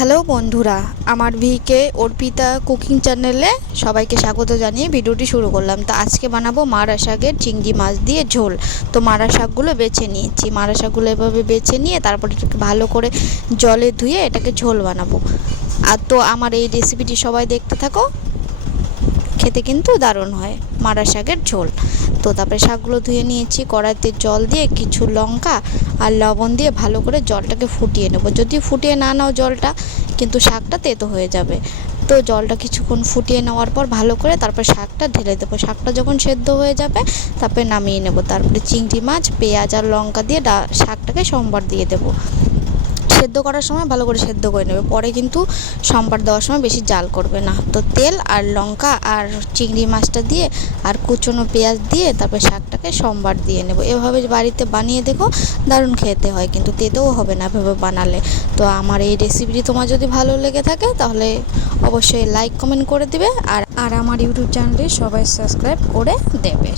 Hello বন্ধুরা, আমার V K Arpita cooking চ্যানেলে সবাইকে স্বাগত জানিয়ে ভিডিওটি শুরু করলাম। তো আজকে বানাবো মারা শাকের চিংড়ি মাছ দিয়ে ঝোল। তো মারা শাকগুলো বেছে নিয়েছি, মারা শাকগুলো এভাবে বেছে নিয়ে তারপর এটাকে ভালো করে জলে ধুয়ে এটাকে ঝোল বানাবো। আর তো আমার এই রেসিপিটি সবাই দেখতে থাকো, খেতে কিন্তু দারুণ হয় মারা শাকের ঝোল। তো তারপরে শাকগুলো ধুয়ে নিয়েছি, কড়াইতে জল দিয়ে কিছু লঙ্কা আর লবণ দিয়ে ভালো করে জলটাকে ফুটিয়ে নেব। যদি ফুটিয়ে না নাও জলটা, কিন্তু শাকটা তেতো হয়ে যাবে। তো জলটা কিছুক্ষণ ফুটিয়ে নেওয়ার পর ভালো করে তারপর শাকটা ঢেলে দেবো। শাকটা যখন সেদ্ধ হয়ে যাবে তারপরে নামিয়ে নেব। তারপরে চিংড়ি মাছ, পেঁয়াজ আর লঙ্কা দিয়ে শাকটাকে সম্বার দিয়ে দেবো। সেদ্ধ করার সময় ভালো করে সেদ্ধ করে নেবে, পরে কিন্তু সম্বার দেওয়ার সময় বেশি জাল করবে না। তো তেল আর লঙ্কা আর চিংড়ি মাছটা দিয়ে আর কুচনো পেঁয়াজ দিয়ে তারপরে শাকটাকে সম্বার দিয়ে নেব। এভাবে বাড়িতে বানিয়ে দেখো, দারুণ খেতে হয়, কিন্তু তেতেও হবে না এভাবে বানালে। তো আমার এই রেসিপিটি তোমার যদি ভালো লেগে থাকে তাহলে অবশ্যই লাইক কমেন্ট করে দিবে, আর আমার ইউটিউব চ্যানেলে সবাই সাবস্ক্রাইব করে দেবে।